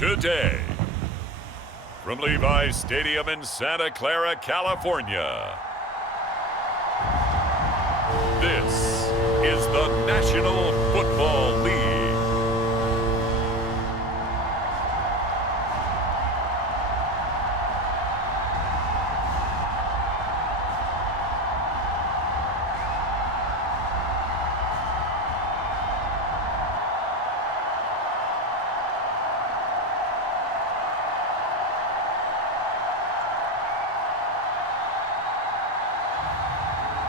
today. From Levi Stadium in Santa Clara, California, this is the National Football League.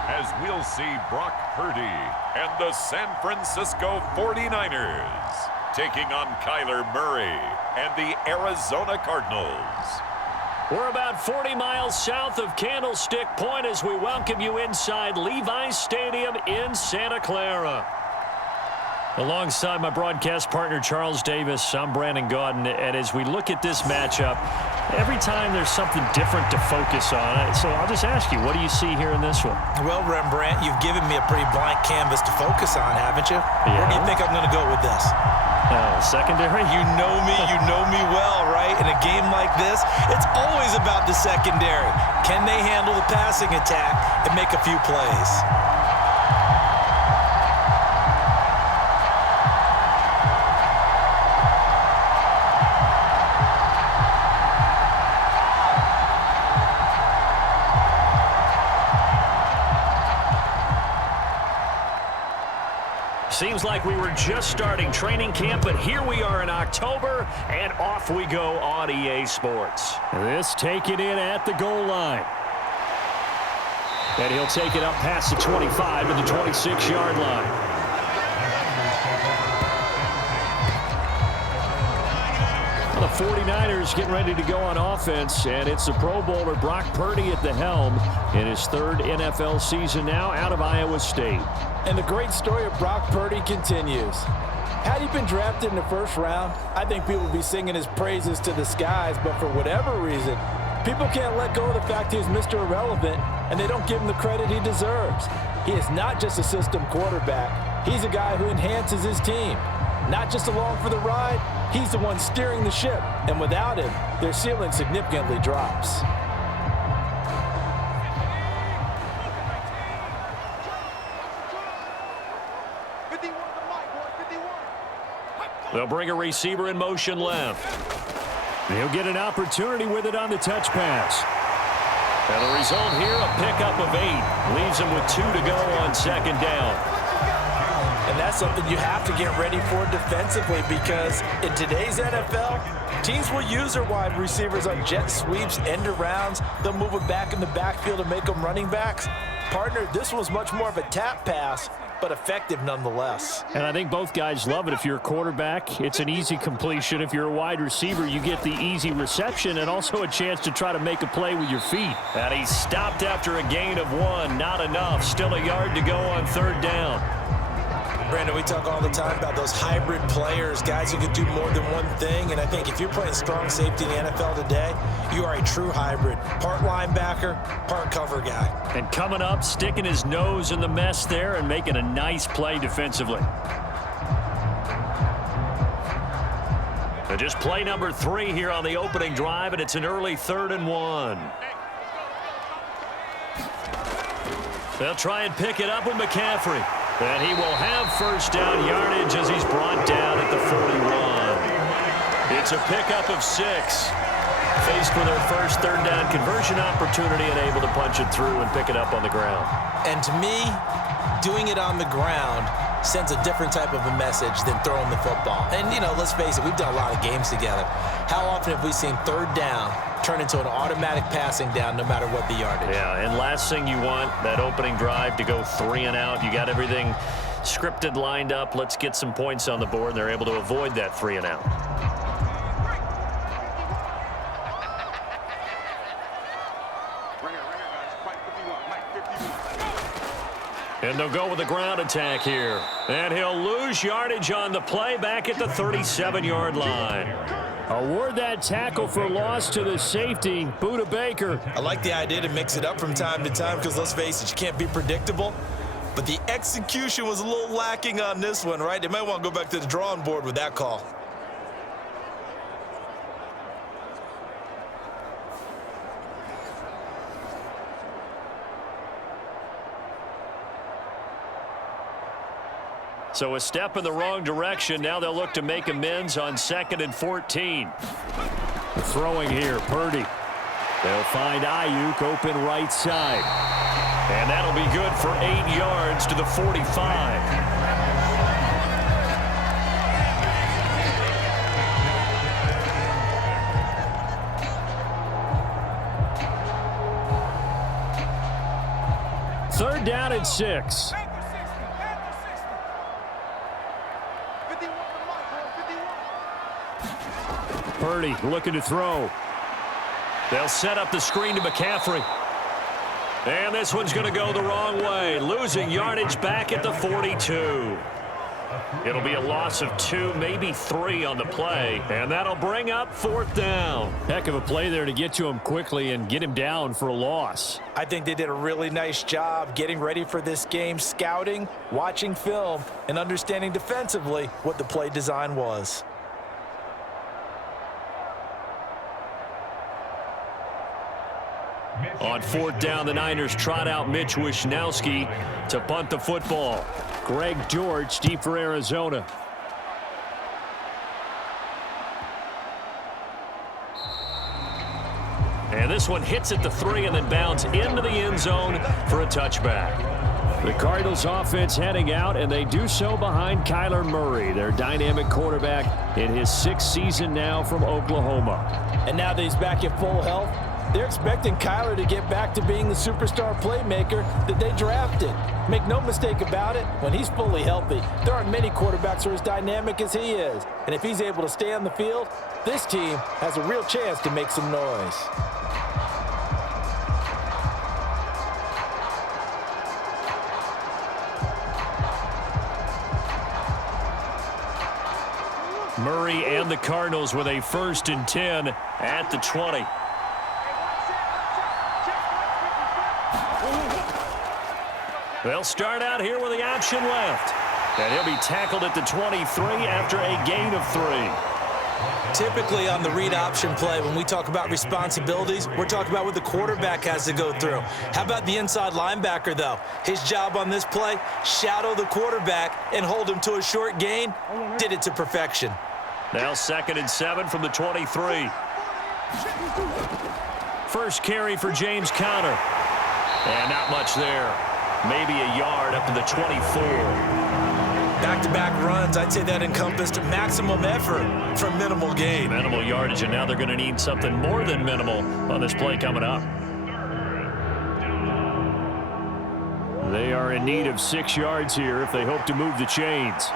As we'll see Brock Purdy and the San Francisco 49ers taking on Kyler Murray and the Arizona Cardinals. We're about 40 miles south of Candlestick Point as we welcome you inside Levi Stadium in Santa Clara. Alongside my broadcast partner Charles Davis, I'm Brandon Gaudin, and as we look at this matchup, every time there's something different to focus on. So I'll just ask you, what do you see here in this one? Well, Rembrandt, you've given me a pretty blank canvas to focus on, haven't you? Yeah. Where do you think I'm going to go with this? Secondary? You know me well, right? In a game like this, it's always about the secondary. Can they handle the passing attack and make a few plays? Seems like we were just starting training camp, but here we are in October, and off we go on EA Sports. This taken in at the goal line. And he'll take it up past the 25 to the 26-yard line. The 49ers getting ready to go on offense, and it's the Pro Bowler Brock Purdy at the helm in his third NFL season now out of Iowa State. And the great story of Brock Purdy continues. Had he been drafted in the first round, I think people would be singing his praises to the skies, but for whatever reason, people can't let go of the fact he's Mr. Irrelevant, and they don't give him the credit he deserves. He is not just a system quarterback. He's a guy who enhances his team. Not just along for the ride, he's the one steering the ship, and without him, their ceiling significantly drops. They'll bring a receiver in motion left. He'll get an opportunity with it on the touch pass. And the result here, a pickup of 8. Leaves him with 2 to go on second down. And that's something you have to get ready for defensively, because in today's NFL, teams will use their wide receivers on jet sweeps, end arounds. They'll move it back in the backfield to make them running backs. Partner, this was much more of a tap pass, but effective nonetheless. And I think both guys love it. If you're a quarterback, it's an easy completion. If you're a wide receiver, you get the easy reception and also a chance to try to make a play with your feet. And he stopped after a gain of 1. Not enough. Still a yard to go on third down. Brandon, we talk all the time about those hybrid players, guys who can do more than one thing, and I think if you're playing strong safety in the NFL today, you are a true hybrid. Part linebacker, part cover guy. And coming up, sticking his nose in the mess there and making a nice play defensively. So just play number 3 here on the opening drive, and it's an early 3rd and 1. They'll try and pick it up with McCaffrey. And he will have first down yardage as he's brought down at the 41. It's a pickup of 6. Faced with their first third down conversion opportunity and able to punch it through and pick it up on the ground. And to me, doing it on the ground sends a different type of a message than throwing the football. And, you know, let's face it, we've done a lot of games together. How often have we seen third down turn into an automatic passing down no matter what the yardage? Yeah, and last thing you want, that opening drive to go 3 and out. You got everything scripted, lined up. Let's get some points on the board, and they're able to avoid that 3 and out. And they'll go with the ground attack here. And he'll lose yardage on the play back at the 37-yard line. Award that tackle for loss to the safety, Budda Baker. I like the idea to mix it up from time to time because, let's face it, you can't be predictable. But the execution was a little lacking on this one, right? They might want to go back to the drawing board with that call. So a step in the wrong direction. Now they'll look to make amends on 2nd and 14. Throwing here, Purdy. They'll find Aiyuk open right side. And that'll be good for 8 yards to the 45. Third down and 6. Purdy looking to throw. They'll set up the screen to McCaffrey. And this one's going to go the wrong way. Losing yardage back at the 42. It'll be a loss of 2, maybe 3 on the play. And that'll bring up 4th down. Heck of a play there to get to him quickly and get him down for a loss. I think they did a really nice job getting ready for this game, scouting, watching film, and understanding defensively what the play design was. On 4th down, the Niners trot out Mitch Wishnowski to punt the football. Greg George deep for Arizona. And this one hits at the 3 and then bounds into the end zone for a touchback. The Cardinals offense heading out, and they do so behind Kyler Murray, their dynamic quarterback in his 6th season now from Oklahoma. And now that he's back at full health, they're expecting Kyler to get back to being the superstar playmaker that they drafted. Make no mistake about it, when he's fully healthy, there aren't many quarterbacks who are as dynamic as he is. And if he's able to stay on the field, this team has a real chance to make some noise. Murray and the Cardinals with a 1st and 10 at the 20. They'll start out here with the option left. And he'll be tackled at the 23 after a gain of 3. Typically on the read option play, when we talk about responsibilities, we're talking about what the quarterback has to go through. How about the inside linebacker, though? His job on this play, shadow the quarterback and hold him to a short gain. Did it to perfection. Now 2nd and 7 from the 23. First carry for James Conner. And not much there. Maybe a yard up to the 24. Back-to-back runs, I'd say that encompassed maximum effort from minimal gain. Minimal yardage, and now they're going to need something more than minimal on this play coming up. They are in need of 6 yards here if they hope to move the chains.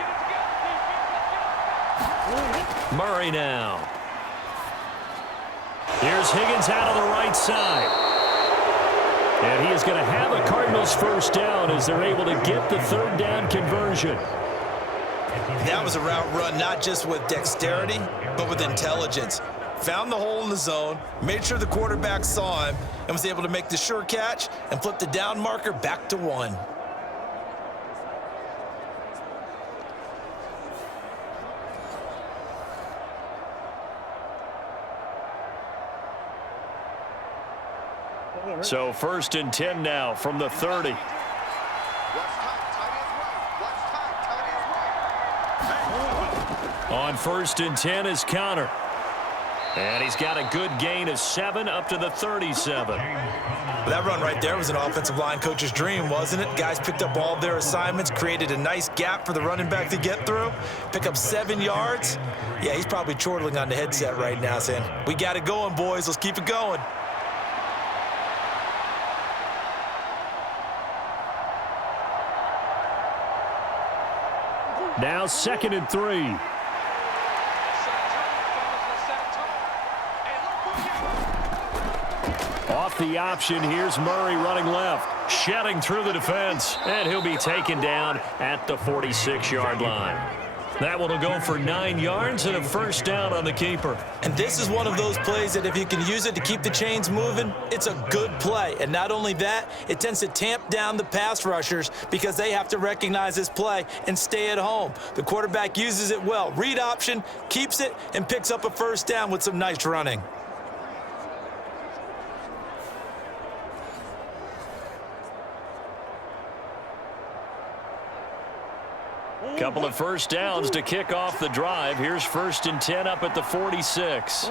Murray now. Here's Higgins out on the right side. And he is going to have a Cardinals 1st down as they're able to get the 3rd down conversion. That was a route run not just with dexterity, but with intelligence. Found the hole in the zone, made sure the quarterback saw him, and was able to make the sure catch and flip the down marker back to 1. So 1st and 10 now from the 30. On 1st and 10 is Conner. And he's got a good gain of 7 up to the 37. That run right there was an offensive line coach's dream, wasn't it? Guys picked up all their assignments, created a nice gap for the running back to get through, pick up 7 yards. Yeah, he's probably chortling on the headset right now saying, we got it going, boys. Let's keep it going. Now 2nd and 3. Off the option, here's Murray running left, shedding through the defense, and he'll be taken down at the 46-yard line. That one will go for 9 yards and a 1st down on the keeper. And this is one of those plays that if you can use it to keep the chains moving, it's a good play. And not only that, it tends to tamp down the pass rushers because they have to recognize this play and stay at home. The quarterback uses it well. Read option, keeps it, and picks up a 1st down with some nice running. Couple of first downs to kick off the drive. Here's 1st and 10 up at the 46.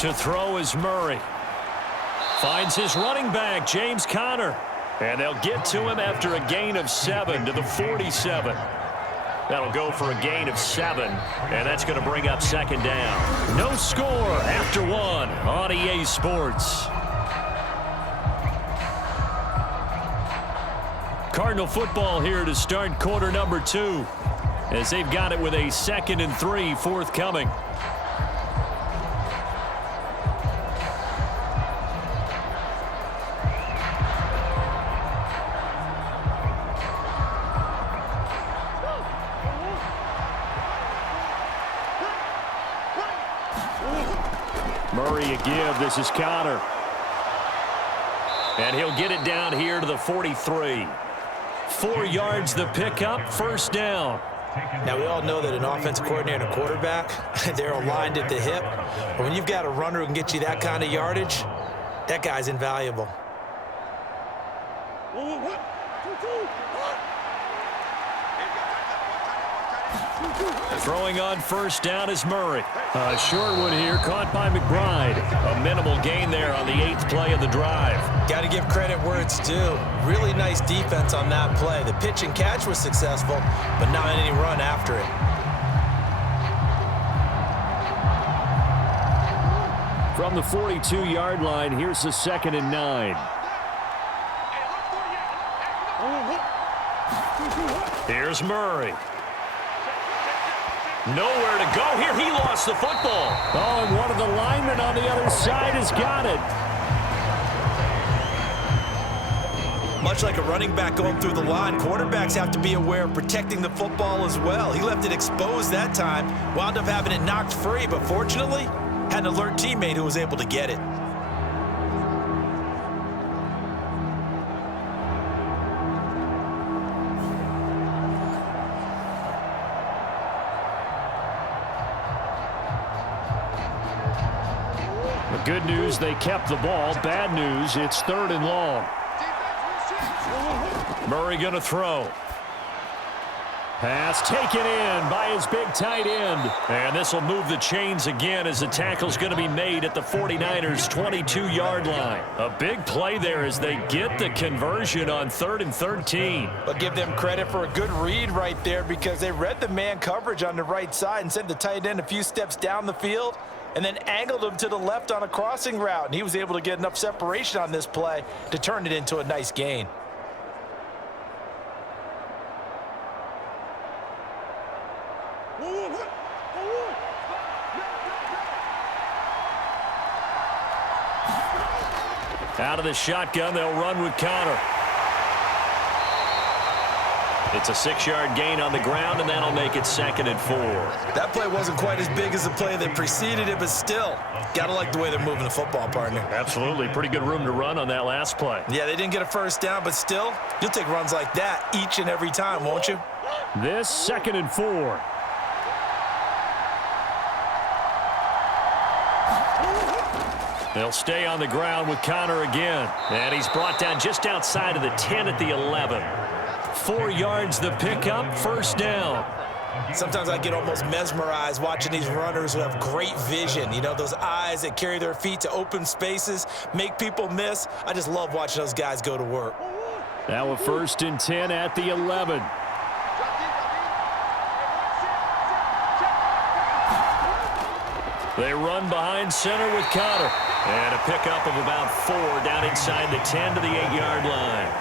To throw is Murray. Finds his running back, James Conner. And they'll get to him after a gain of 7 to the 47. That'll go for a gain of 7, and that's going to bring up 2nd down. No score after 1 on EA Sports. Cardinal football here to start quarter number 2, as they've got it with a 2nd and 3 forthcoming. Murray a give. This is Conner. And he'll get it down here to the 43. 4 yards the pickup, 1st down. Now, we all know that an offensive coordinator and a quarterback, they're aligned at the hip. But when you've got a runner who can get you that kind of yardage, that guy's invaluable. Throwing on 1st down is Murray. Short one here, caught by McBride. A minimal gain there on the 8th play of the drive. Got to give credit where it's due. Really nice defense on that play. The pitch and catch was successful, but not any run after it. From the 42-yard line, here's the 2nd and 9. Here's Murray. Nowhere to go here. He lost the football. Oh, and one of the linemen on the other side has got it. Much like a running back going through the line, quarterbacks have to be aware of protecting the football as well. He left it exposed that time, wound up having it knocked free, but fortunately, had an alert teammate who was able to get it. Good news, they kept the ball. Bad news, it's 3rd and long. Murray going to throw. Pass taken in by his big tight end. And this will move the chains again as the tackle's going to be made at the 49ers' 22-yard line. A big play there as they get the conversion on 3rd and 13. But give them credit for a good read right there, because they read the man coverage on the right side and sent the tight end a few steps down the field and then angled him to the left on a crossing route. And he was able to get enough separation on this play to turn it into a nice gain. Out of the shotgun, they'll run with Conner. It's a 6-yard gain on the ground, and that'll make it 2nd and 4. That play wasn't quite as big as the play that preceded it, but still, gotta like the way they're moving the football, partner. Absolutely. Pretty good room to run on that last play. Yeah, they didn't get a 1st down, but still, you'll take runs like that each and every time, won't you? This 2nd and 4. They'll stay on the ground with Conner again. And he's brought down just outside of the 10 at the 11. 4 yards the pickup, 1st down. Sometimes I get almost mesmerized watching these runners who have great vision. You know, those eyes that carry their feet to open spaces, make people miss. I just love watching those guys go to work. Now a 1st and 10 at the 11. They run behind center with Conner. And a pickup of about 4 down inside the 10 to the 8-yard line.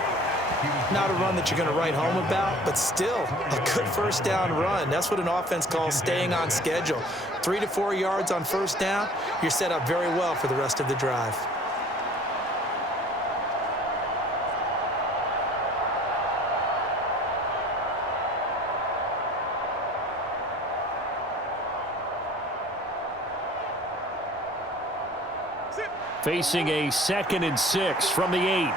Not a run that you're going to write home about, but still a good 1st down run. That's what an offense calls staying on schedule. 3 to 4 yards on 1st down, you're set up very well for the rest of the drive. Facing a 2nd and 6 from the 8.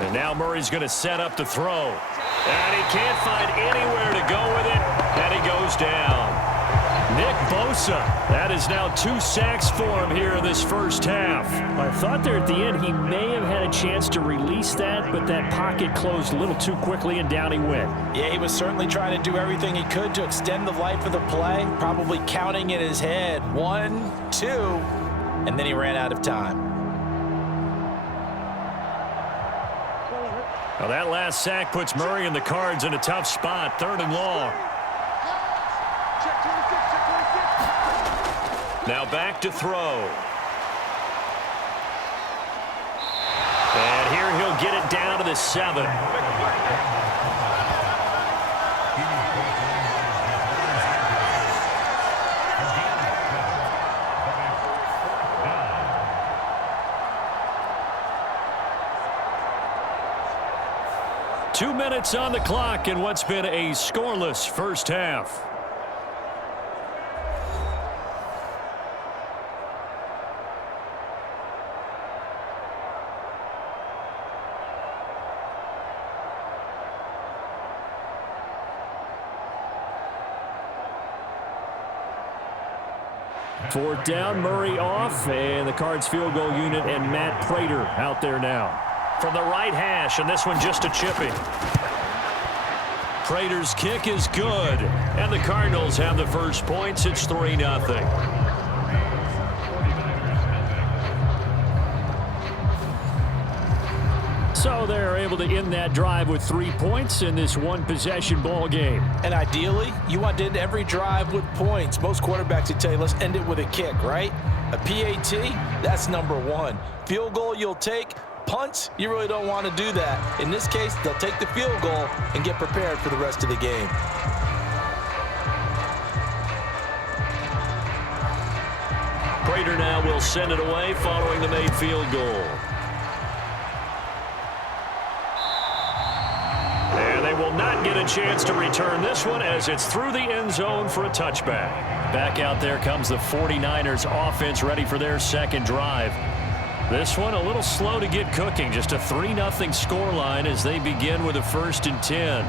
And now Murray's going to set up to throw. And he can't find anywhere to go with it, and he goes down. Nick Bosa. That is now 2 sacks for him here in this first half. I thought there at the end he may have had a chance to release that, but that pocket closed a little too quickly, and down he went. Yeah, he was certainly trying to do everything he could to extend the life of the play, probably counting in his head 1, 2, and then he ran out of time. Well, that last sack puts Murray and the Cards in a tough spot, 3rd and long. Now back to throw. And here he'll get it down to the 7. 2 minutes on the clock in what's been a scoreless first half. Fourth down, Murray off, and the Cards field goal unit and Matt Prater out there now. From the right hash, and this one just a chipping. Prater's kick is good, and the Cardinals have the first points. It's 3-0. So they're able to end that drive with 3 points in this one-possession ball game. And ideally, you want to end every drive with points. Most quarterbacks would tell you, let's end it with a kick, right? A PAT, that's number 1. Field goal you'll take. Punts, you really don't want to do that. In this case, they'll take the field goal and get prepared for the rest of the game. Prater now will send it away following the made field goal. And they will not get a chance to return this one as it's through the end zone for a touchback. Back out there comes the 49ers offense ready for their second drive. This one a little slow to get cooking. Just a 3-0 scoreline as they begin with a 1st and 10.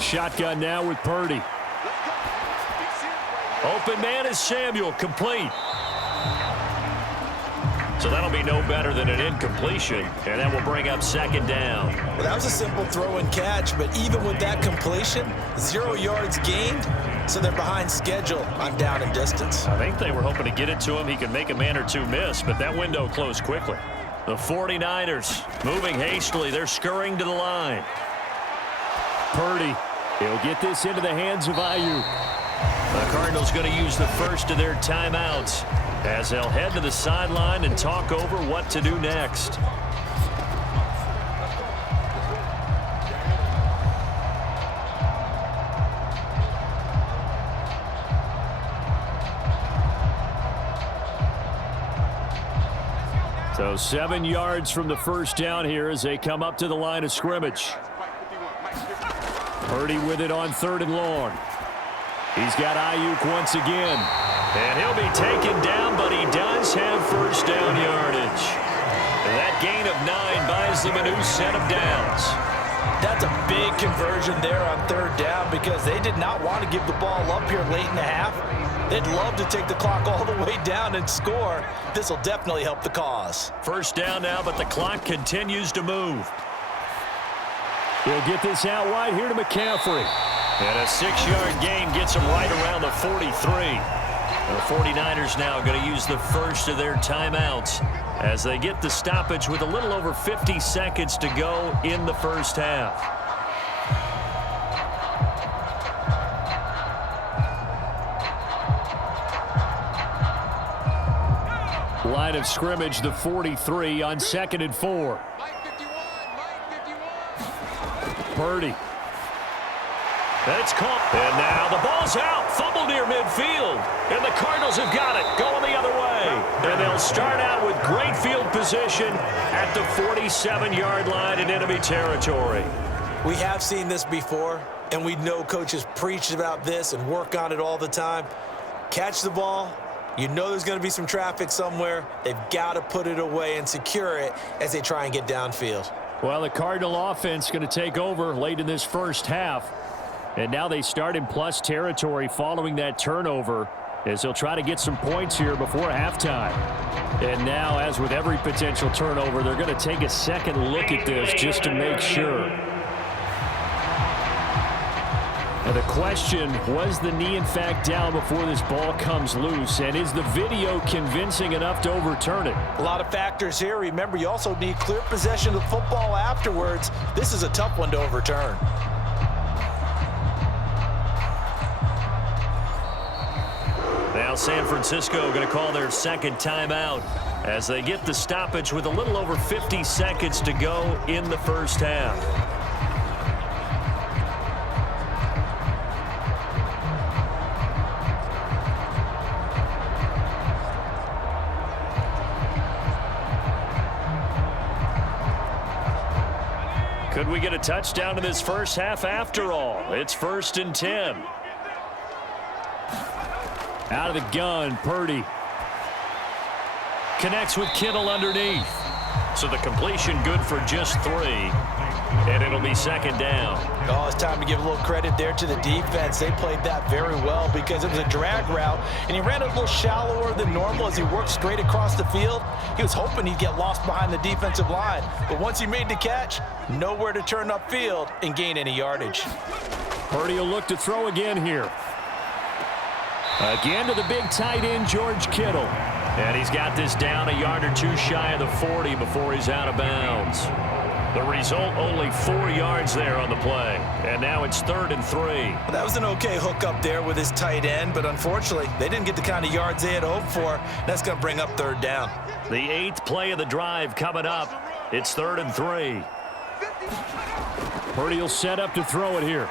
Shotgun now with Purdy. Open man is Samuel, complete. So that'll be no better than an incompletion, and that will bring up 2nd down. Well, that was a simple throw and catch, but even with that completion, 0 yards gained, so they're behind schedule on down and distance. I think they were hoping to get it to him. He could make a man or 2 miss, but that window closed quickly. The 49ers moving hastily. They're scurrying to the line. Purdy, he'll get this into the hands of Aiyuk. The Cardinals going to use the first of their timeouts as they'll head to the sideline and talk over what to do next. So 7 yards from the first down here as they come up to the line of scrimmage. Purdy with it on 3rd and long. He's got Aiyuk once again. And he'll be taken down, but he does have first down yardage. And that gain of 9 buys them a new set of downs. That's a big conversion there on 3rd down because they did not want to give the ball up here late in the half. They'd love to take the clock all the way down and score. This will definitely help the cause. First down now, but the clock continues to move. He'll get this out wide here to McCaffrey. And a 6-yard gain gets him right around the 43. The 49ers now going to use the first of their timeouts as they get the stoppage with a little over 50 seconds to go in the first half. Line of scrimmage, the 43 on 2nd and 4. Purdy. That's caught. And now the ball's out. Fumble near midfield. And the Cardinals have got it. Going the other way. And they'll start out with great field position at the 47-yard line in enemy territory. We have seen this before, and we know coaches preach about this and work on it all the time. Catch the ball. You know there's going to be some traffic somewhere. They've got to put it away and secure it as they try and get downfield. Well, the Cardinal offense going to take over late in this first half. And now they start in plus territory following that turnover as they'll try to get some points here before halftime. And now, as with every potential turnover, they're going to take a second look at this just to make sure. And the question, was the knee in fact down before this ball comes loose? And is the video convincing enough to overturn it? A lot of factors here. Remember, you also need clear possession of the football afterwards. This is a tough one to overturn. Now San Francisco going to call their second timeout as they get the stoppage with a little over 50 seconds to go in the first half. Could we get a touchdown in this first half after all? It's 1st and 10. Out of the gun, Purdy. Connects with Kittle underneath. So the completion good for just 3. And it'll be 2nd down. Oh, it's time to give a little credit there to the defense. They played that very well because it was a drag route, and he ran a little shallower than normal as he worked straight across the field. He was hoping he'd get lost behind the defensive line. But once he made the catch, nowhere to turn upfield and gain any yardage. Purdy will look to throw again here. Again to the big tight end, George Kittle. And he's got this down a yard or 2 shy of the 40 before he's out of bounds. The result, only 4 yards there on the play. And now it's 3rd and 3. Well, that was an okay hook up there with his tight end, but unfortunately, they didn't get the kind of yards they had hoped for. That's going to bring up 3rd down. The 8th play of the drive coming up. It's 3rd and 3. Purdy will set up to throw it here.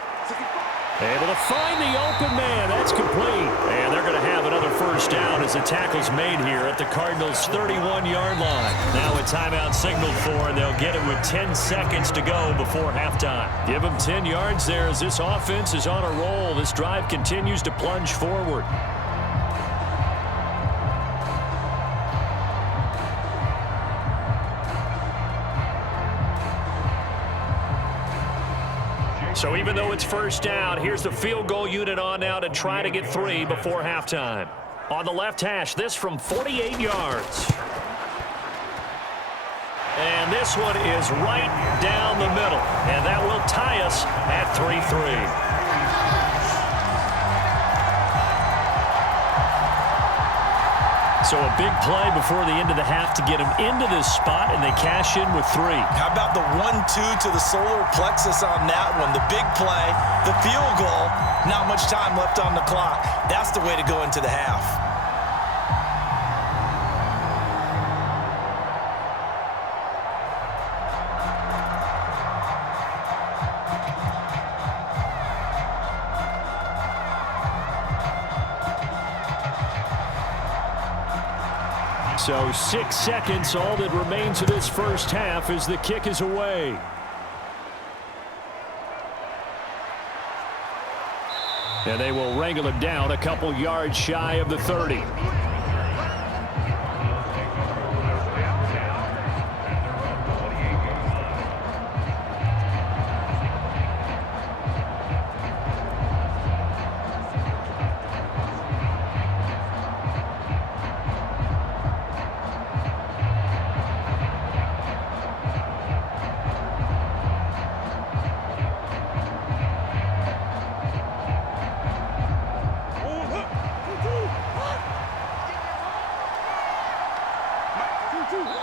Able to find the open man. That's complete. And they're going to have another first down as the tackle's made here at the Cardinals' 31-yard line. Now a timeout signaled for, and they'll get it with 10 seconds to go before halftime. Give them 10 yards there as this offense is on a roll. This drive continues to plunge forward. So even though it's first down, here's the field goal unit on now to try to get 3 before halftime. On the left hash, this from 48 yards. And this one is right down the middle. And that will tie us at 3-3. So a big play before the end of the half to get them into this spot, and they cash in with 3. How about the 1-2 to the solar plexus on that one? The big play, the field goal, not much time left on the clock. That's the way to go into the half. So 6 seconds, all that remains of this first half as the kick is away. And they will wrangle it down a couple yards shy of the 30.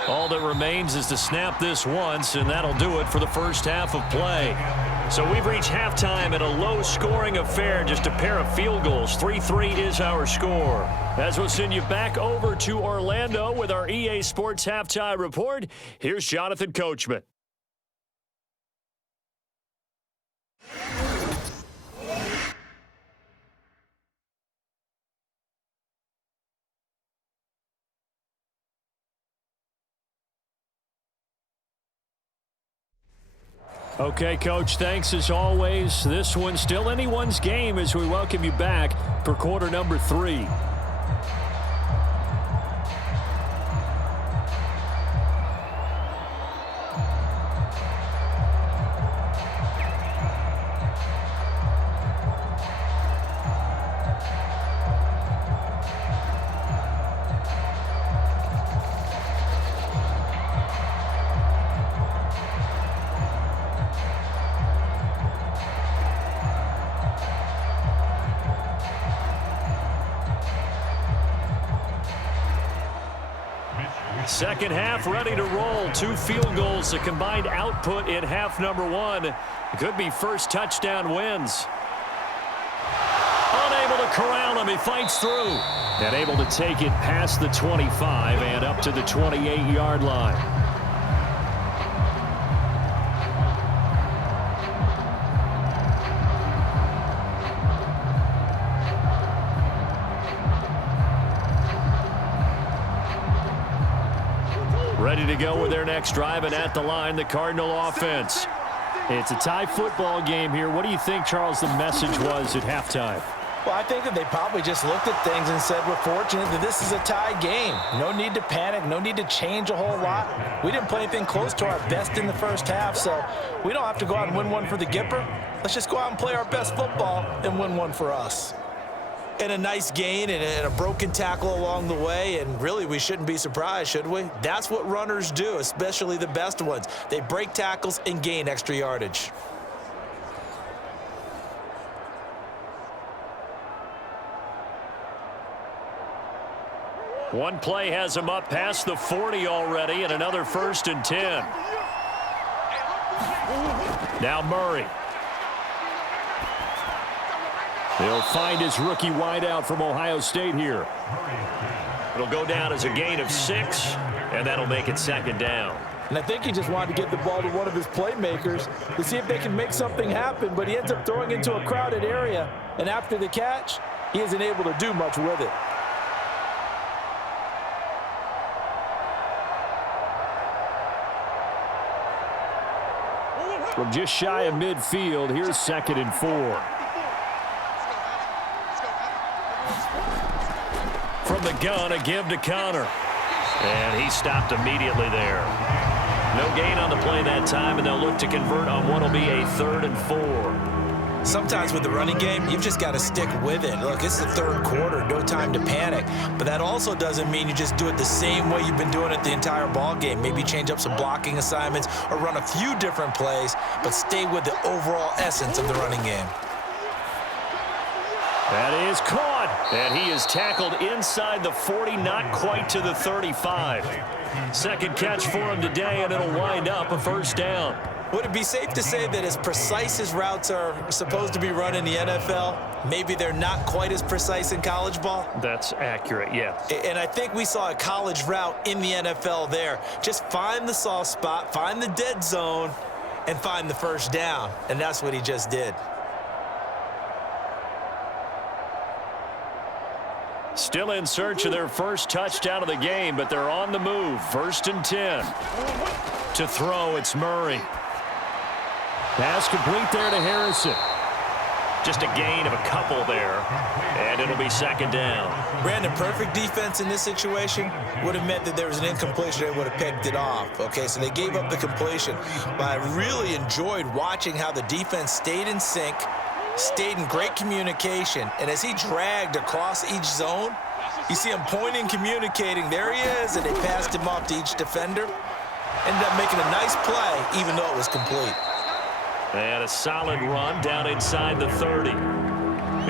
All that remains is to snap this once, and that'll do it for the first half of play. So we've reached halftime in a low-scoring affair, just a pair of field goals. 3-3 is our score. As we'll send you back over to Orlando with our EA Sports Halftime Report, here's Jonathan Coachman. Okay, Coach, thanks as always. This one's still anyone's game as we welcome you back for quarter number 3. Second half ready to roll. 2 field goals, a combined output in half number 1. It could be first touchdown wins. Unable to corral him. He fights through. And able to take it past the 25 and up to the 28-yard line. Ready to go with their next drive, and at the line, the Cardinal offense. It's a tie football game here. What do you think, Charles, the message was at halftime? Well, I think that they probably just looked at things and said, we're fortunate that this is a tie game. No need to panic, no need to change a whole lot. We didn't play anything close to our best in the first half, so we don't have to go out and win one for the Gipper. Let's just go out and play our best football and win one for us. And a nice gain and a broken tackle along the way, and really we shouldn't be surprised, should we? That's what runners do, especially the best ones. They break tackles and gain extra yardage. One play has him up past the 40 already, and another 1st and 10. Now Murray. He'll find his rookie wideout from Ohio State here. It'll go down as a gain of 6, and that'll make it 2nd down. And I think he just wanted to get the ball to one of his playmakers to see if they can make something happen, but he ends up throwing into a crowded area, and after the catch, he isn't able to do much with it. From just shy of midfield, here's 2nd and 4. From the gun, a give to Connor. And he stopped immediately there. No gain on the play that time, and they'll look to convert on what will be a 3rd and 4. Sometimes with the running game, you've just got to stick with it. Look, it's the 3rd quarter, no time to panic. But that also doesn't mean you just do it the same way you've been doing it the entire ball game. Maybe change up some blocking assignments or run a few different plays, but stay with the overall essence of the running game. That is caught, and he is tackled inside the 40, not quite to the 35. Second catch for him today, and it'll wind up a 1st down. Would it be safe to say that as precise as routes are supposed to be run in the NFL, maybe they're not quite as precise in college ball? That's accurate, yeah. And I think we saw a college route in the NFL there. Just find the soft spot, find the dead zone, and find the 1st down. And that's what he just did. Still in search of their first touchdown of the game, but they're on the move. 1st and 10. To throw, it's Murray. Pass complete there to Harrison. Just a gain of a couple there, and it'll be 2nd down. Brandon, perfect defense in this situation would have meant that there was an incompletion. They would have picked it off. Okay, so they gave up the completion. But I really enjoyed watching how the defense stayed in sync, stayed in great communication, and as he dragged across each zone, you see him pointing, communicating. There he is, and they passed him off to each defender. Ended up making a nice play, even though it was complete. And a solid run down inside the 30.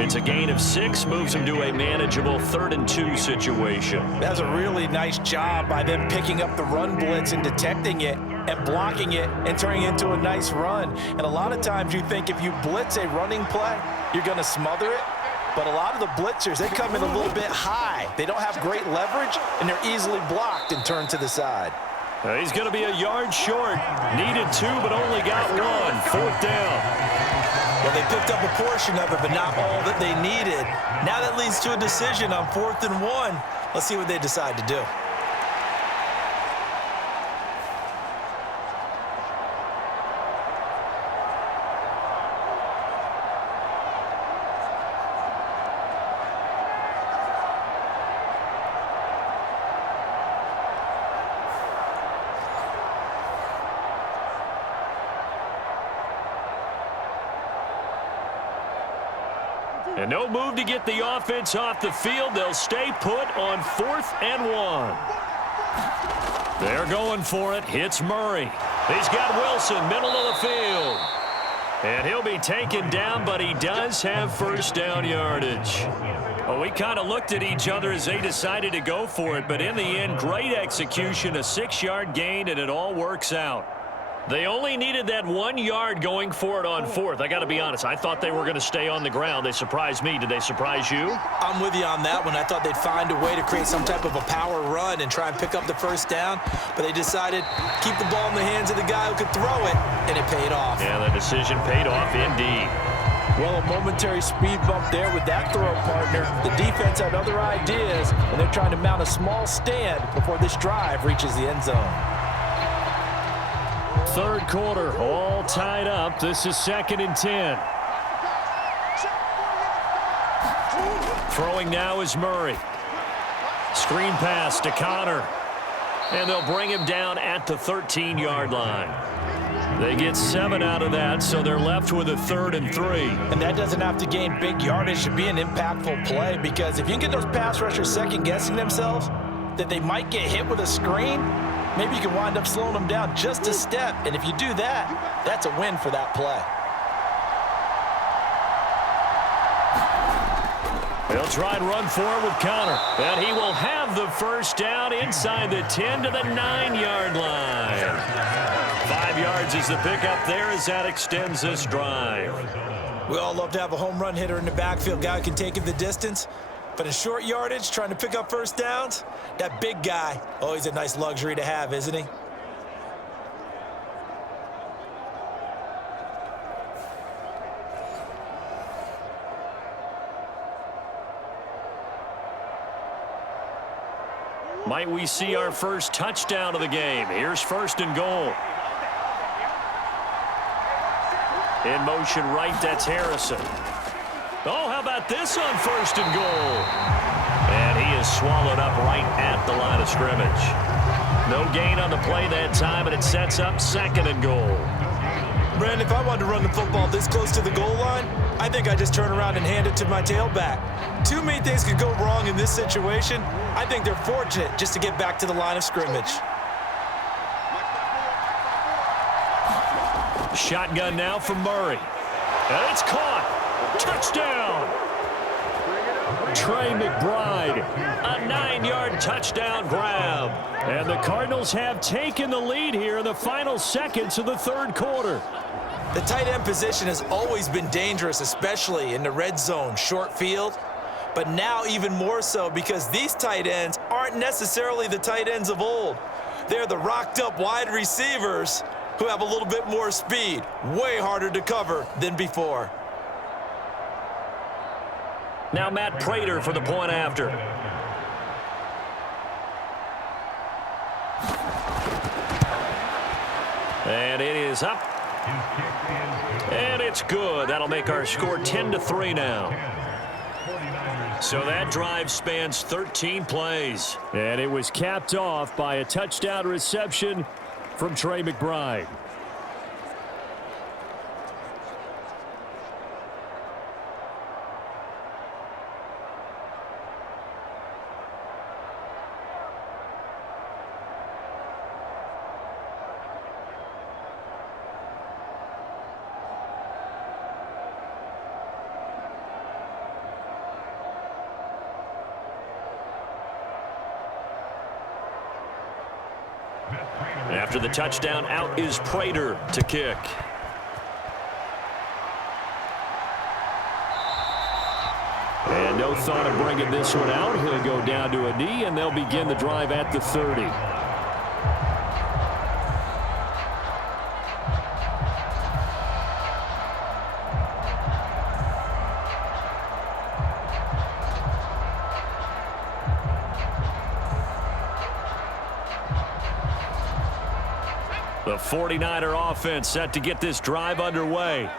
It's a gain of 6, moves him to a manageable 3rd and 2 situation. That's a really nice job by them picking up the run blitz and detecting it and blocking it and turning it into a nice run. And a lot of times you think if you blitz a running play, you're going to smother it. But a lot of the blitzers, they come in a little bit high. They don't have great leverage, and they're easily blocked and turned to the side. He's going to be a yard short. Needed 2, but only got 1. 4th down. Well, they picked up a portion of it, but not all that they needed. Now that leads to a decision on 4th and 1. Let's see what they decide to do. And no move to get the offense off the field. They'll stay put on 4th and 1. They're going for it. Hits Murray. He's got Wilson, middle of the field. And he'll be taken down, but he does have first down yardage. Well, we kind of looked at each other as they decided to go for it, but in the end, great execution, a 6-yard gain, and it all works out. They only needed that 1 yard going for it on 4th. I got to be honest, I thought they were going to stay on the ground. They surprised me. Did they surprise you? I'm with you on that one. I thought they'd find a way to create some type of a power run and try and pick up the first down, but they decided keep the ball in the hands of the guy who could throw it, and it paid off. Yeah, the decision paid off indeed. Well, a momentary speed bump there with that throw, partner. The defense had other ideas, and they're trying to mount a small stand before this drive reaches the end zone. 3rd quarter, all tied up. This is 2nd and 10. Throwing now is Murray. Screen pass to Connor. And they'll bring him down at the 13-yard line. They get 7 out of that, so they're left with a 3rd and 3. And that doesn't have to gain big yardage to be an impactful play, because if you can get those pass rushers second-guessing themselves that they might get hit with a screen, maybe you can wind up slowing them down just a step. And if you do that, that's a win for that play. They'll try and run forward with Connor. And he will have the first down inside the 10 to the 9-yard line. 5 yards is the pickup there as that extends this drive. We all love to have a home run hitter in the backfield, guy who can take it the distance. But in short yardage, trying to pick up first downs, that big guy, always a nice luxury to have, isn't he? Might we see our first touchdown of the game? Here's 1st and goal. In motion right, that's Harrison. Oh, how about this on 1st and goal? And he is swallowed up right at the line of scrimmage. No gain on the play that time, and it sets up 2nd and goal. Brandon, if I wanted to run the football this close to the goal line, I think I just turn around and hand it to my tailback. Too many things could go wrong in this situation. I think they're fortunate just to get back to the line of scrimmage. Shotgun now from Murray. And it's caught. Touchdown. Trey McBride. A 9-yard touchdown grab. And the Cardinals have taken the lead here in the final seconds of the 3rd quarter. The tight end position has always been dangerous, especially in the red zone, short field. But now even more so, because these tight ends aren't necessarily the tight ends of old. They're the rocked-up wide receivers who have a little bit more speed, way harder to cover than before. Now Matt Prater for the point after. And it is up. And it's good. That'll make our score 10-3 now. So that drive spans 13 plays. And it was capped off by a touchdown reception from Trey McBride. After the touchdown, out is Prater to kick. And no thought of bringing this one out. He'll go down to a knee, and they'll begin the drive at the 30. The 49er offense set to get this drive underway.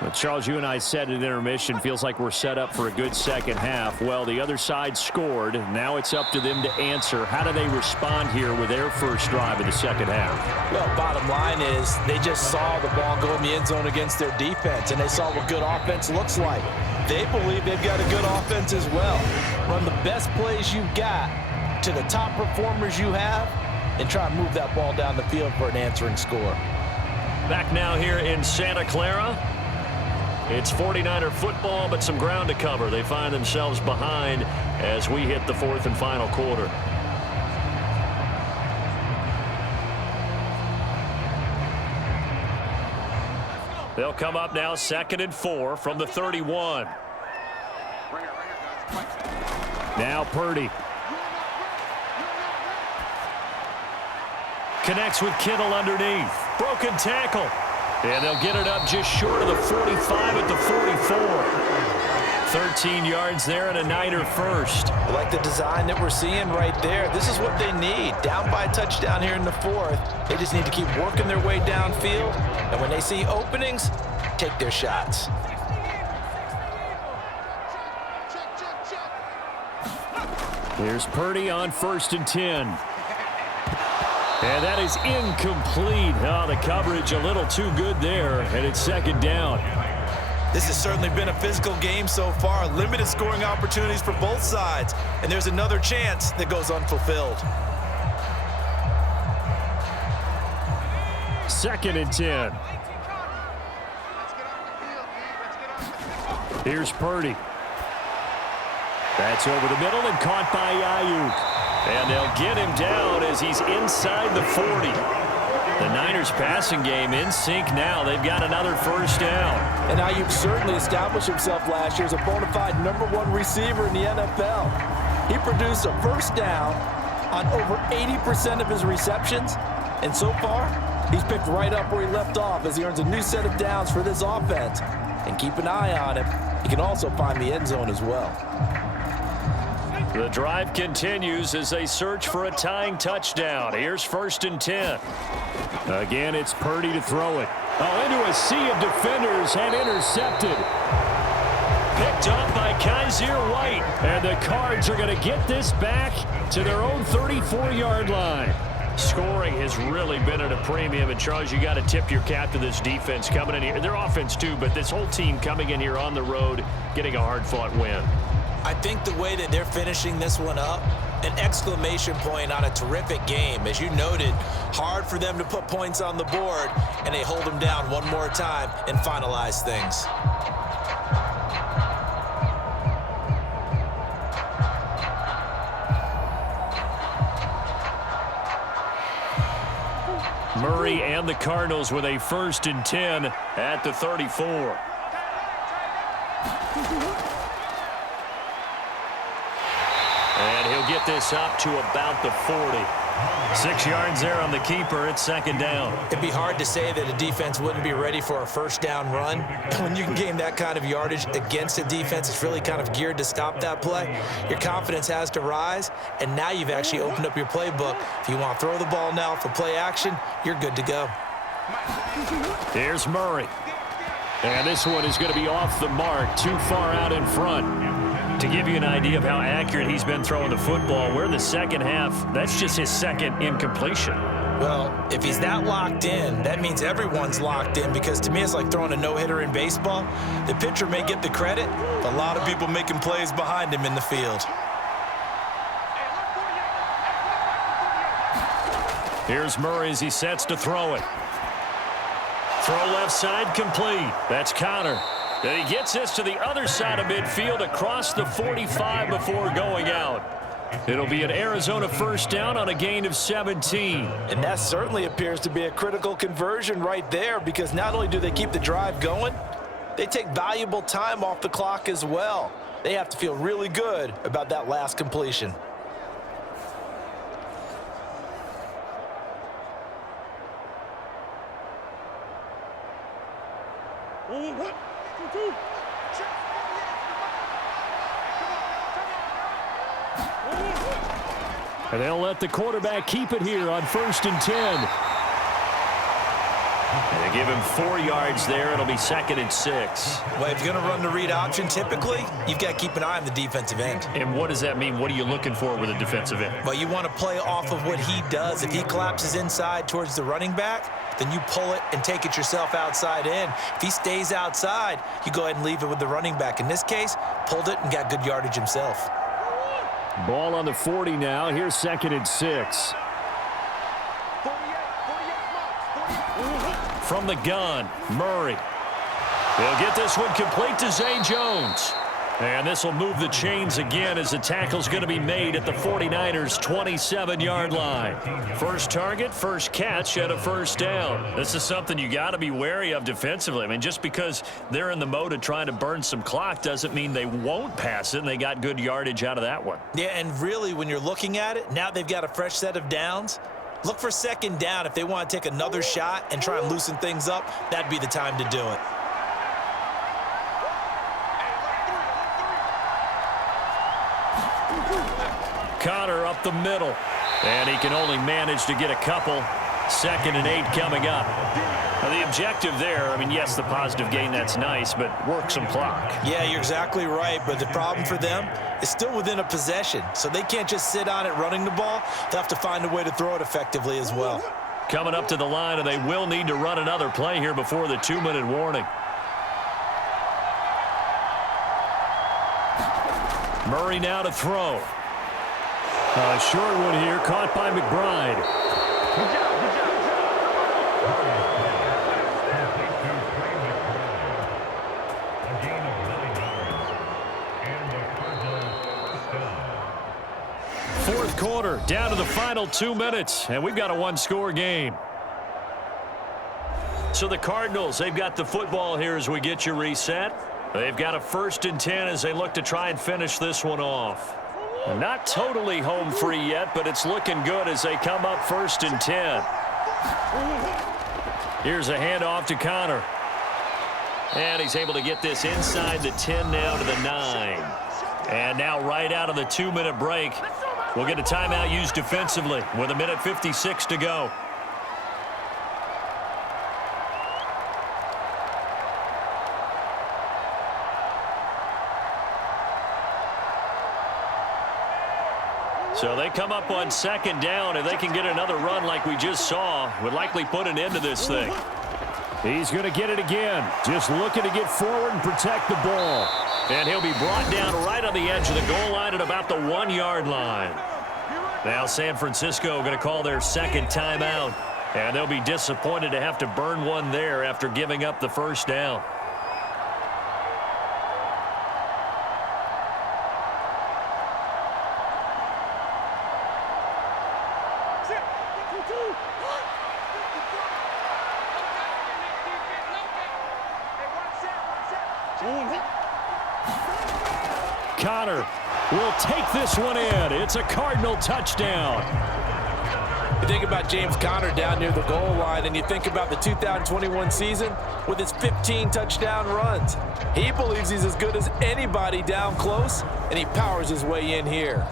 Well, Charles, you and I said at intermission, feels like we're set up for a good second half. Well, the other side scored. Now it's up to them to answer. How do they respond here with their first drive in the second half? Well, bottom line is they just saw the ball go in the end zone against their defense, and they saw what good offense looks like. they believe they've got a good offense as well. Run the best plays you've got to the top performers you have and try and move that ball down the field for an answering score. Back now here in Santa Clara. It's 49er football, but some ground to cover. They find themselves behind as we hit the fourth and final quarter. They'll come up now 2nd and 4 from the 31. Now Purdy. Connects with Kittle underneath. Broken tackle. And they'll get it up just short of the 45 at the 44. 13 yards there and a Niner first. I like the design that we're seeing right there. This is what they need. Down by a touchdown here in the fourth. They just need to keep working their way downfield. And when they see openings, take their shots. Here's Purdy on 1st and 10. And that is incomplete. Oh, the coverage a little too good there, and it's 2nd down. This has certainly been a physical game so far. Limited scoring opportunities for both sides. And there's another chance that goes unfulfilled. 2nd and 10. Here's Purdy. That's over the middle and caught by Aiyuk. And they'll get him down as he's inside the 40. The Niners passing game in sync now. They've got another first down. And Aiyuk certainly established himself last year as a bona fide #1 receiver in the NFL. He produced a first down on over 80% of his receptions. And so far, he's picked right up where he left off as he earns a new set of downs for this offense. And keep an eye on him. He can also find the end zone as well. The drive continues as they search for a tying touchdown. Here's 1st and 10. Again, it's Purdy to throw it. Oh, into a sea of defenders and intercepted. Picked up by Kaiser White. And the Cards are going to get this back to their own 34-yard line. Scoring has really been at a premium. And, Charles, you got to tip your cap to this defense coming in here. Their offense, too, but this whole team coming in here on the road, getting a hard-fought win. I think the way that they're finishing this one up, an exclamation point on a terrific game. As you noted, hard for them to put points on the board, and they hold them down one more time and finalize things. Murray and the Cardinals with a 1st and 10 at the 34. And he'll get this up to about the 40. 6 yards there on the keeper. It's 2nd down. It'd be hard to say that a defense wouldn't be ready for a first down run. When you can gain that kind of yardage against a defense, it's really kind of geared to stop that play. Your confidence has to rise, and now you've actually opened up your playbook. If you want to throw the ball now for play action, you're good to go. Here's Murray. And this one is going to be off the mark, too far out in front. To give you an idea of how accurate he's been throwing the football, we're in the second half. That's just his 2nd incompletion. Well, if he's that locked in, that means everyone's locked in, because to me it's like throwing a no-hitter in baseball. The pitcher may get the credit, but a lot of people making plays behind him in the field. Here's Murray as he sets to throw it. Throw left side complete. That's Connor. And he gets this to the other side of midfield across the 45 before going out. It'll be an Arizona first down on a gain of 17. And that certainly appears to be a critical conversion right there, because not only do they keep the drive going, they take valuable time off the clock as well. They have to feel really good about that last completion. And they'll let the quarterback keep it here on 1st and 10. They give him 4 yards there. It'll be 2nd and 6. Well, if you're going to run the read option, typically, you've got to keep an eye on the defensive end. And what does that mean? What are you looking for with a defensive end? Well, you want to play off of what he does. If he collapses inside towards the running back, then you pull it and take it yourself outside in. If he stays outside, you go ahead and leave it with the running back. In this case, pulled it and got good yardage himself. Ball on the 40 now. Here's 2nd and 6. From the gun, Murray. He'll get this one complete to Zay Jones. And this will move the chains again as the tackle's going to be made at the 49ers' 27-yard line. First target, first catch, and a first down. This is something you got to be wary of defensively. I mean, just because they're in the mode of trying to burn some clock doesn't mean they won't pass it, and they got good yardage out of that one. Yeah, and really, when you're looking at it, now they've got a fresh set of downs. Look for 2nd down. If they want to take another shot and try and loosen things up, that'd be the time to do it. Connor up the middle, and he can only manage to get a couple. 2nd and 8 coming up. Now, the objective there, I mean, yes, the positive gain, that's nice, but work some clock. Yeah, you're exactly right, but the problem for them is still within a possession, so they can't just sit on it running the ball. They'll have to find a way to throw it effectively as well. Coming up to the line, and they will need to run another play here before the 2-minute warning. Murray now to throw. A short one here, caught by McBride. Good job. A gain of 9 yards. And the Cardinals stop. 4th quarter, down to the final 2 minutes, and we've got a 1-score game. So the Cardinals, they've got the football here as we get you reset. They've got a 1st and 10 as they look to try and finish this one off. Not totally home free yet, but it's looking good as they come up 1st and 10. Here's a handoff to Connor. And he's able to get this inside the 10 now to the 9. And now right out of the 2-minute break, we'll get a timeout used defensively with 1:56 to go. So they come up on 2nd down. If they can get another run like we just saw, would likely put an end to this thing. He's going to get it again. Just looking to get forward and protect the ball. And he'll be brought down right on the edge of the goal line at about the 1-yard line. Now San Francisco going to call their 2nd timeout. And they'll be disappointed to have to burn one there after giving up the 1st down. Connor will take this one in. It's a Cardinal touchdown. You think about James Conner down near the goal line, and you think about the 2021 season with his 15 touchdown runs. He believes he's as good as anybody down close, and he powers his way in here.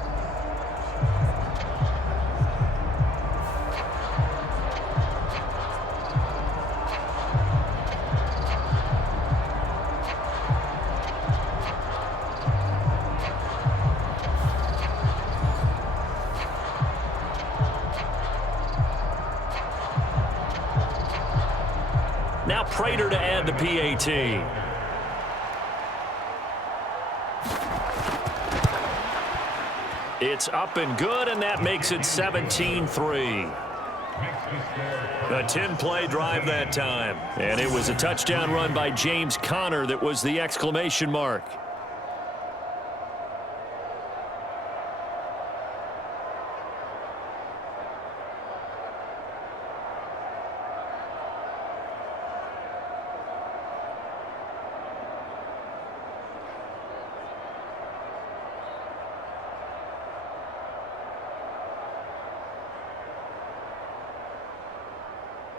Now Prater to add the PAT. It's up and good, and that makes it 17-3. A 10-play drive that time. And it was a touchdown run by James Conner that was the exclamation mark.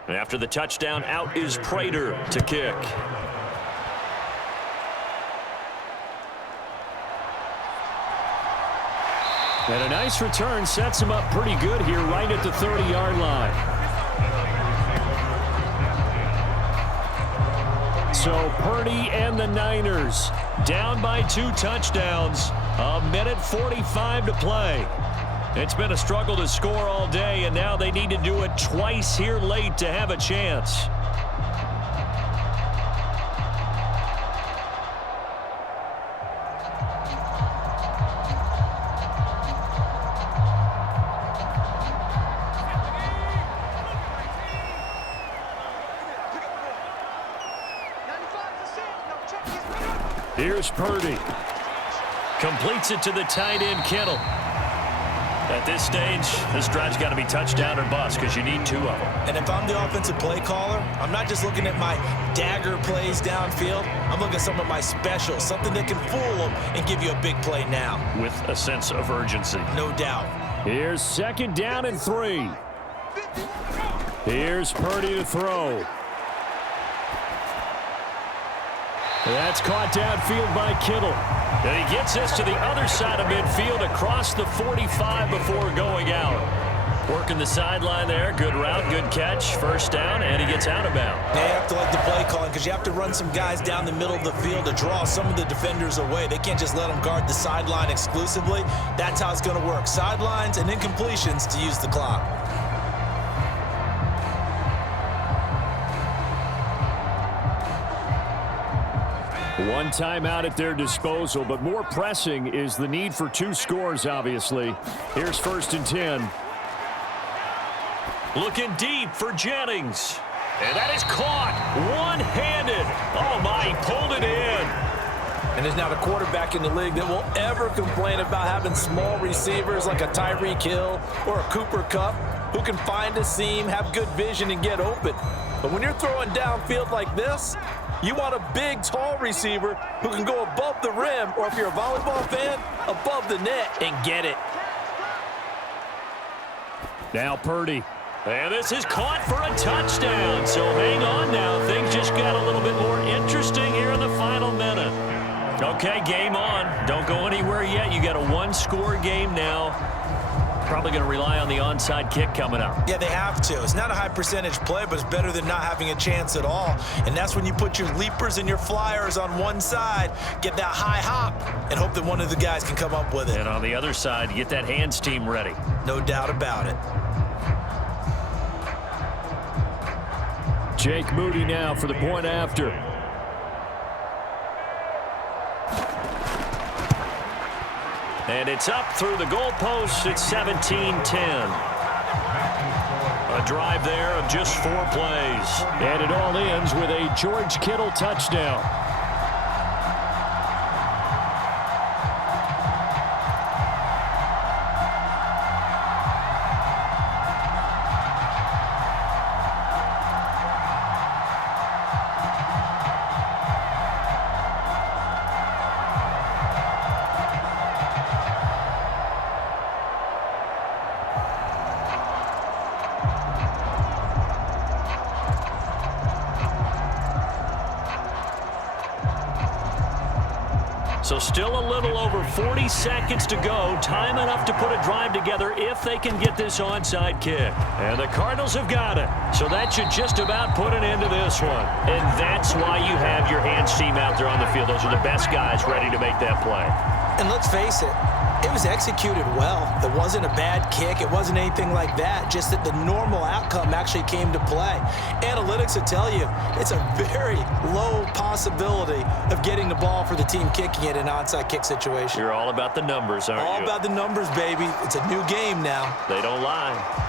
After the touchdown, out is Prater to kick. And a nice return sets him up pretty good here right at the 30-yard line. So Purdy and the Niners down by 2 touchdowns. 1:45 to play. It's been a struggle to score all day, and now they need to do it twice here late to have a chance. Here's Purdy. Completes it to the tight end, Kittle. At this stage, this drive's got to be touchdown or bust because you need 2 of them. And if I'm the offensive play caller, I'm not just looking at my dagger plays downfield. I'm looking at some of my specials, something that can fool them and give you a big play now. With a sense of urgency. No doubt. Here's 2nd down and 3. Here's Purdy to throw. That's caught downfield by Kittle. And he gets this to the other side of midfield across the 45 before going out. Working the sideline there. Good route, good catch. 1st down, and he gets out of bounds. Now you have to like the play calling because you have to run some guys down the middle of the field to draw some of the defenders away. They can't just let them guard the sideline exclusively. That's how it's going to work. Sidelines and incompletions to use the clock. One timeout at their disposal, but more pressing is the need for 2 scores, obviously. Here's 1st and 10. Looking deep for Jennings. And that is caught one-handed. Oh, my, he pulled it in. And there's not a quarterback in the league that will ever complain about having small receivers like a Tyreek Hill or a Cooper Kupp who can find a seam, have good vision, and get open. But when you're throwing downfield like this, you want a big, tall receiver who can go above the rim, or if you're a volleyball fan, above the net and get it. Now Purdy. And this is caught for a touchdown. So hang on now. Things just got a little bit more interesting here in the final minute. Okay, game on. Don't go anywhere yet. You got a 1-score game now. Probably going to rely on the onside kick coming up. Yeah, they have to. It's not a high percentage play, but it's better than not having a chance at all. And that's when you put your leapers and your flyers on one side, get that high hop, and hope that one of the guys can come up with it. And on the other side, get that hands team ready. No doubt about it. Jake Moody now for the point after. And it's up through the goalposts. It's 17-10. A drive there of just 4 plays. And it all ends with a George Kittle touchdown. So still a little over 40 seconds to go. Time enough to put a drive together if they can get this onside kick. And the Cardinals have got it. So that should just about put an end to this one. And that's why you have your hands team out there on the field. Those are the best guys ready to make that play. And let's face it, it was executed well. It wasn't a bad kick. It wasn't anything like that. Just that the normal outcome actually came to play. Analytics will tell you it's a very low possibility of getting the ball for the team kicking it in an onside kick situation. You're all about the numbers, aren't you? All about the numbers, baby. It's a new game now. They don't lie.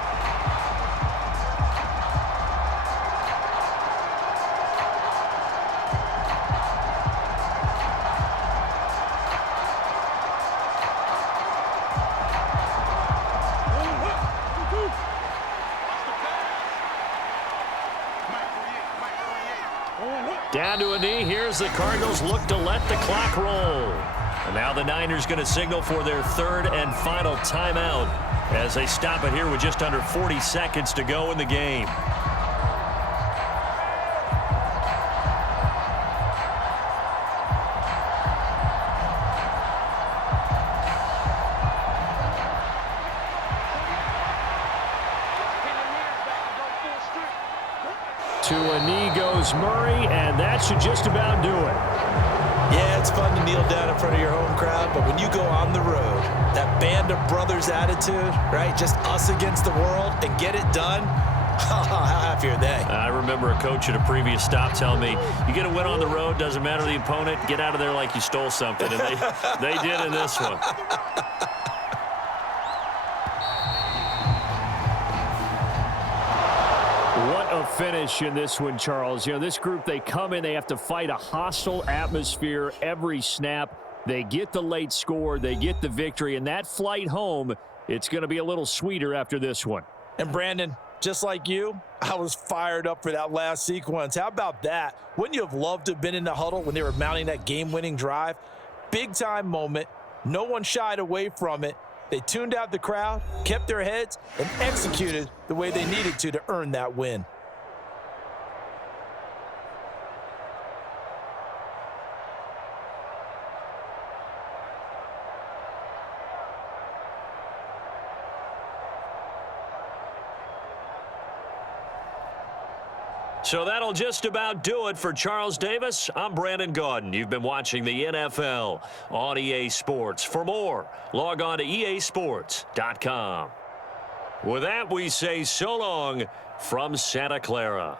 Down to a knee. Here's the Cardinals look to let the clock roll. And now the Niners going to signal for their 3rd and final timeout as they stop it here with just under 40 seconds to go in the game. To a knee goes Murray, and that should just about do it. Yeah, it's fun to kneel down in front of your home crowd, but when you go on the road, that band of brothers attitude, right, just us against the world, and get it done, how happy are they? I remember a coach at a previous stop telling me, you get a win on the road, doesn't matter the opponent, get out of there like you stole something, and they did in this one. What a finish in this one, Charles. You know, this group, they come in, they have to fight a hostile atmosphere every snap. They get the late score, they get the victory, and that flight home, it's going to be a little sweeter after this one. And Brandon, just like you, I was fired up for that last sequence. How about that? Wouldn't you have loved to have been in the huddle when they were mounting that game-winning drive? Big-time moment. No one shied away from it. They tuned out the crowd, kept their heads, and executed the way they needed to earn that win. So that'll just about do it for Charles Davis. I'm Brandon Gaudin. You've been watching the NFL on EA Sports. For more, log on to easports.com. With that, we say so long from Santa Clara.